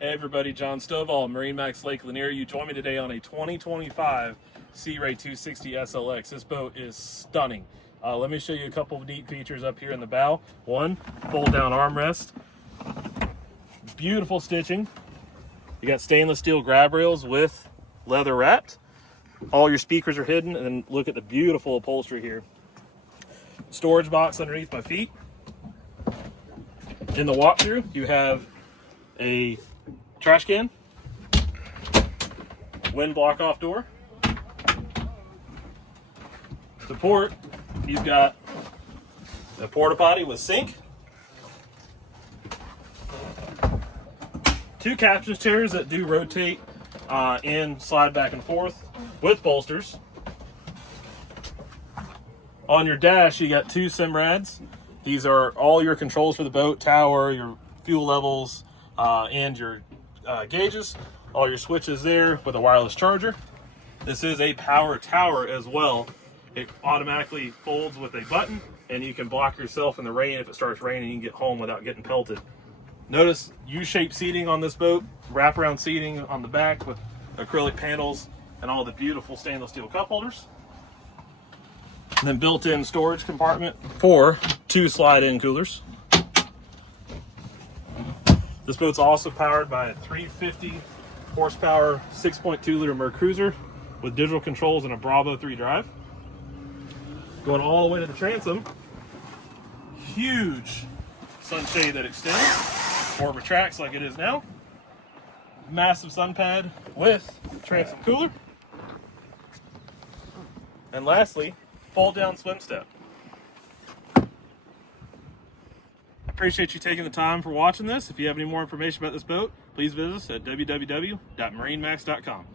Hey everybody, John Stovall, MarineMax Lake Lanier. You join me today on a 2025 Sea Ray 260 SLX. This boat is stunning. Let me show you a couple of neat features up here in the bow. One, fold down armrest. Beautiful stitching. You got stainless steel grab rails with leather wrapped. All your speakers are hidden, and then look at the beautiful upholstery here. Storage box underneath my feet. In the walkthrough, you have a trash can, wind block off door. To port, you've got a porta potty with sink, two captain's chairs that do rotate and slide back and forth with bolsters. On your dash, you got two Simrads. These are all your controls for the boat: tower, your fuel levels, and your gauges. All your switches there with a wireless charger. This is a power tower as well. It automatically folds with a button, and you can block yourself in the rain. If it starts raining, you can get home without getting pelted. Notice U-shaped seating on this boat, wraparound seating on the back with acrylic panels and all the beautiful stainless steel cup holders. And then built-in storage compartment for two slide-in coolers. This boat's also powered by a 350 horsepower 6.2 liter MerCruiser with digital controls and a Bravo 3 drive. Going all the way to the transom, huge sunshade that extends or retracts like it is now. Massive sun pad with transom cooler. And lastly, fold down swim step. Appreciate you taking the time for watching this. If you have any more information about this boat, please visit us at www.marinemax.com.